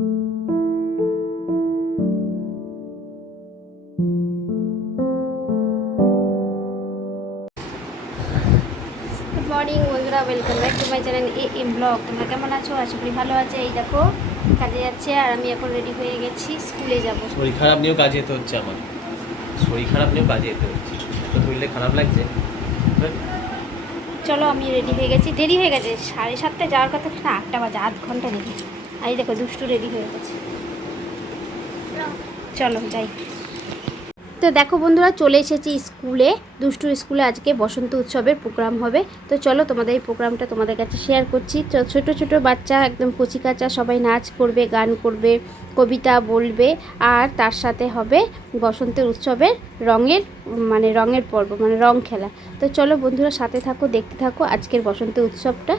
Good morning বন্ধুরা। Welcome back to my channel A M blog তোমরা কেমন আছো? আশা করি ভালো আছে। এই দেখো কাজে যাচ্ছে আর আমি এখন রেডি হয়ে গেছি স্কুলে যাব। শরীর খারাপ নিয়েও কাজে যেতে হচ্ছে আমার। শরীর খারাপ নিয়েও কাজে যেতে হচ্ছে। তো শরীরে খারাপ লাগছে? চলো আমি রেডি হয়ে গেছি। দেরি হয়ে গেছে। সাড়ে সাতটা যাওয়ার কথা আটটা বাজে আধ ঘণ্টা দেরি। এই দেখো, দুষ্টু রেডি হয়ে গেছে। চলো, যাই। তো দেখো বন্ধুরা, চলে এসেছি স্কুলে। দুষ্টু স্কুলে আজকে বসন্ত উৎসবের প্রোগ্রাম হবে। তো চলো, তোমাদের এই প্রোগ্রামটা তোমাদের কাছে শেয়ার করছি। ছোট ছোট বাচ্চা, একদম কচি কাচা, সবাই নাচ করবে, গান করবে, কবিতা বলবে, আর তার সাথে হবে বসন্তের উৎসবের রঙের মানে রঙের পর্ব মানে রং খেলা। তো চলো বন্ধুরা, সাথে থাকো, দেখতে থাকো আজকের বসন্ত উৎসবটা।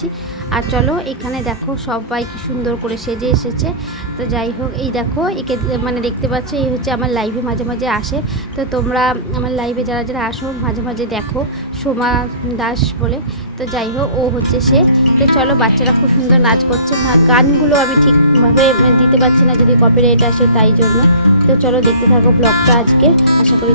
দেখিয়ে আর চলো, এখানে দেখো সবাই কি সুন্দর করে সেজে এসেছে। তো যাই হোক, এই দেখো, একে মানে দেখতে পাচ্ছ, এই হচ্ছে আমার লাইভে মাঝে মাঝে আসে। তো তোমরা আমার লাইভে যারা যারা আসো, মাঝে মাঝে দেখো সোমা দাস বলে। তো যাই হোক, ও হচ্ছে সে। তো চলো, বাচ্চারা খুব সুন্দর নাচ করছে। আর গানগুলো আমি ঠিকভাবে মানে দিতে পারছি না, যদি কপিরাইট আসে তাই জন্য। তো চলো, দেখতে থাকো ব্লগটা আজকে। আশা করি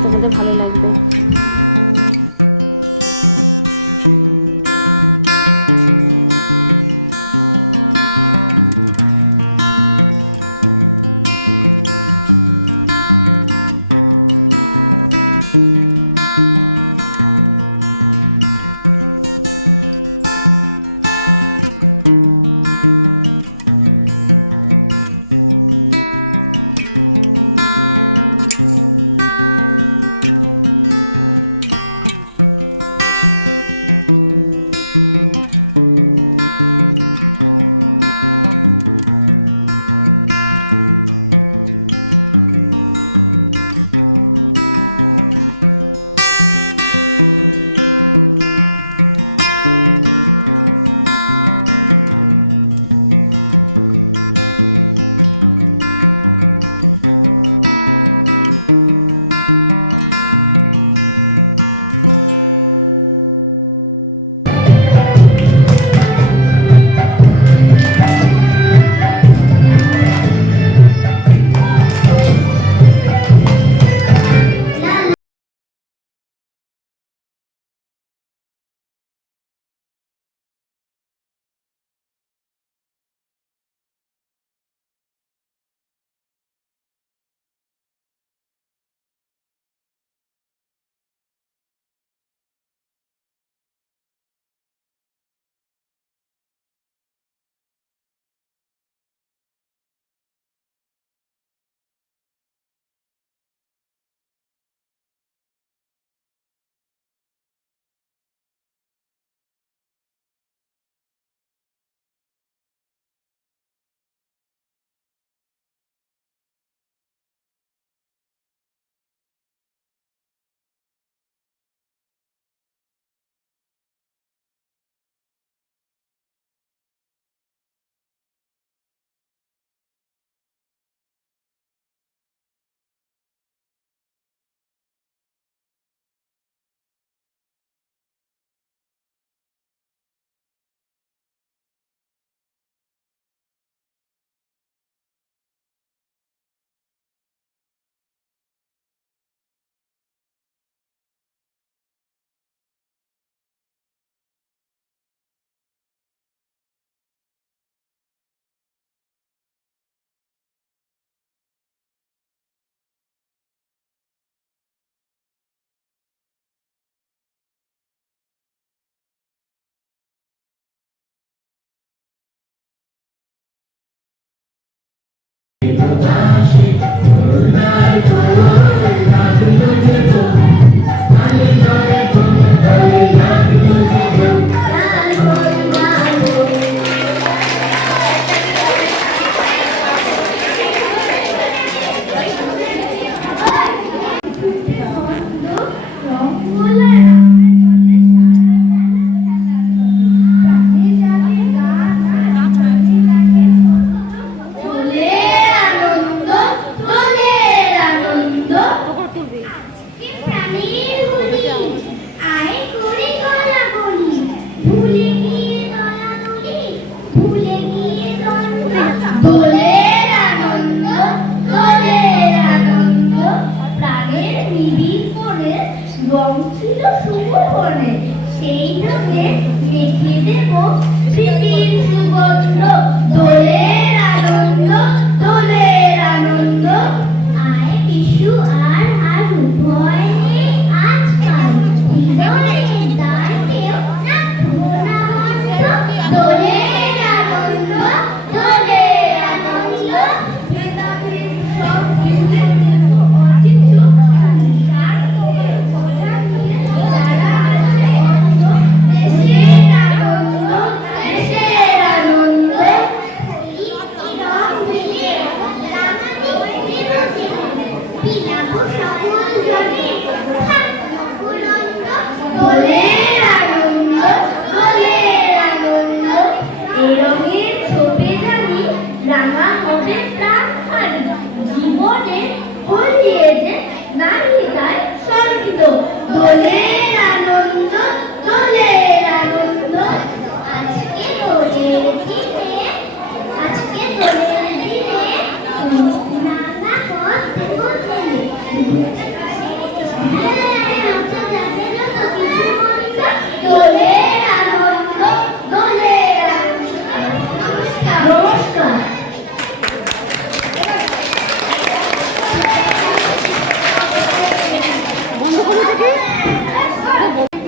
Bye. Bikin.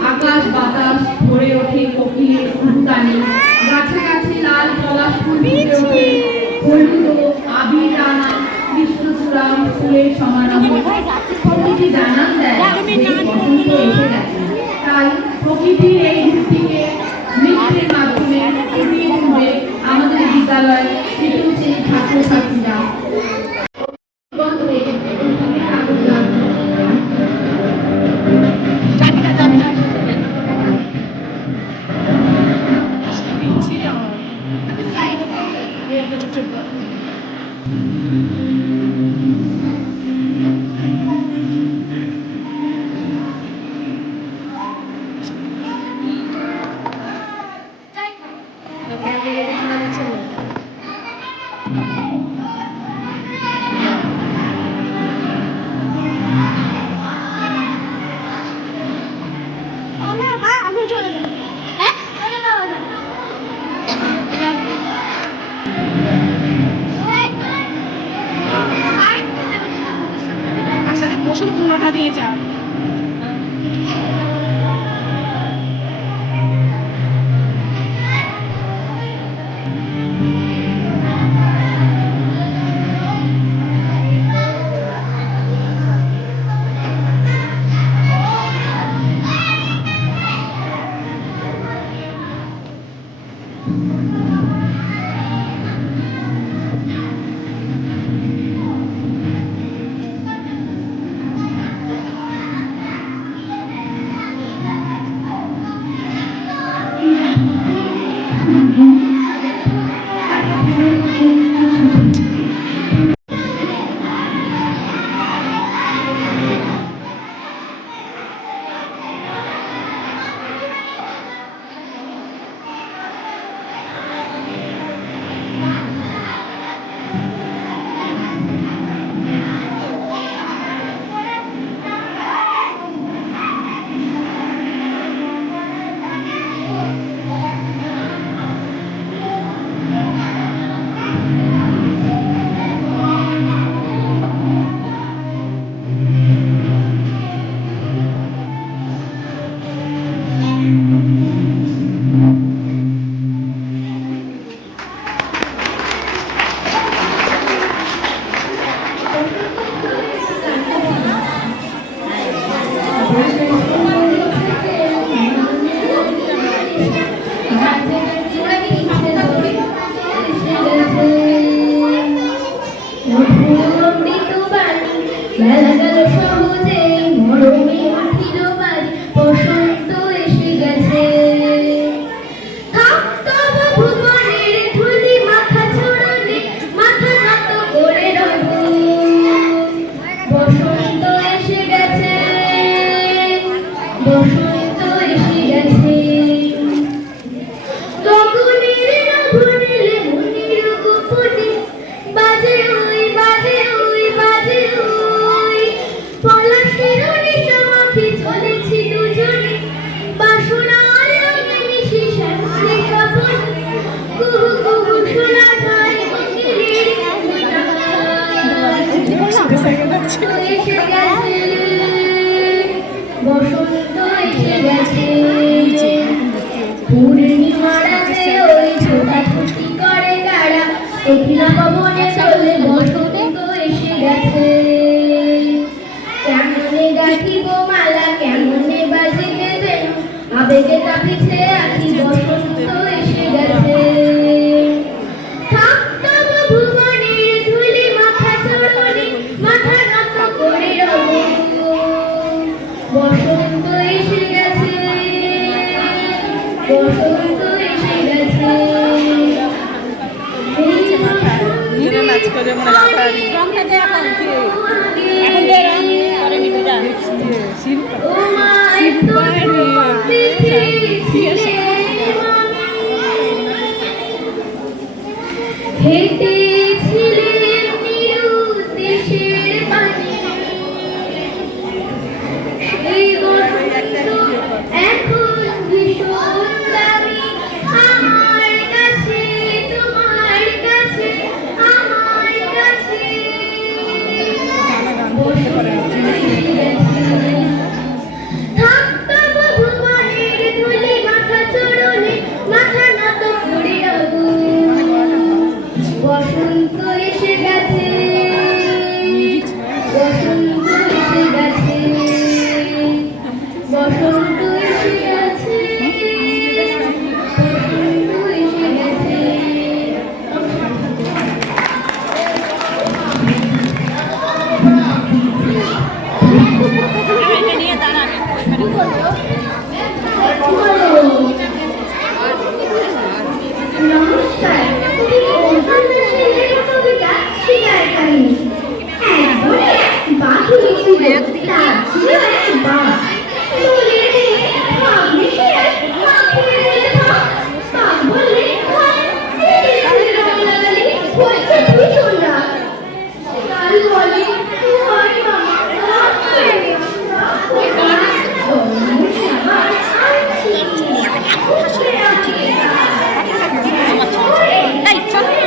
আকাশ বাতাস ভরে ওঠে কোকিলের ফুলদানি গাছে গাছে লাল পলাশ ফুল ফুটে ওঠে। হলুদ ও আবির রানা কৃষ্ণচূড়া ফুলের সমারোহ। প্রকৃতি জানান দেয় যে বসন্ত এসে গেছে। তাই প্রকৃতির এই রূপটিকে নৃত্যের মাধ্যমে ফুটিয়ে তুলবে আমাদের বিদ্যালয়ের তৃতীয় শ্রেণির ছাত্রছাত্রীরা বসন্ত এসে গেছে পূর্ণিমারাতে ওই ছোটা ফুটি করে তারা। দেখিনা ভবনে বসন্ত এসে গেছে বসন্ত এসে গেছে। ধীরে নাচ করে মানে রাধা এখন যে রাম করে নিতে যা শিল্পা শিল্পা হেটে চল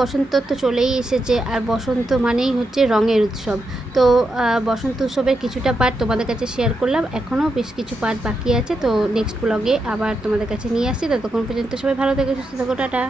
বসন্ত তো চলেই এসেছে, আর বসন্ত মানেই হচ্ছে রঙের উৎসব। তো বসন্ত উৎসবের কিছুটা পার্ট তোমাদের কাছে শেয়ার করলাম, এখনও বেশ কিছু পার্ট বাকি আছে, তো নেক্সট ব্লগে আবার তোমাদের কাছে নিয়ে আসছি। ততক্ষণ পর্যন্ত সবাই ভালো থেকে, সুস্থ থাকো, টাটা।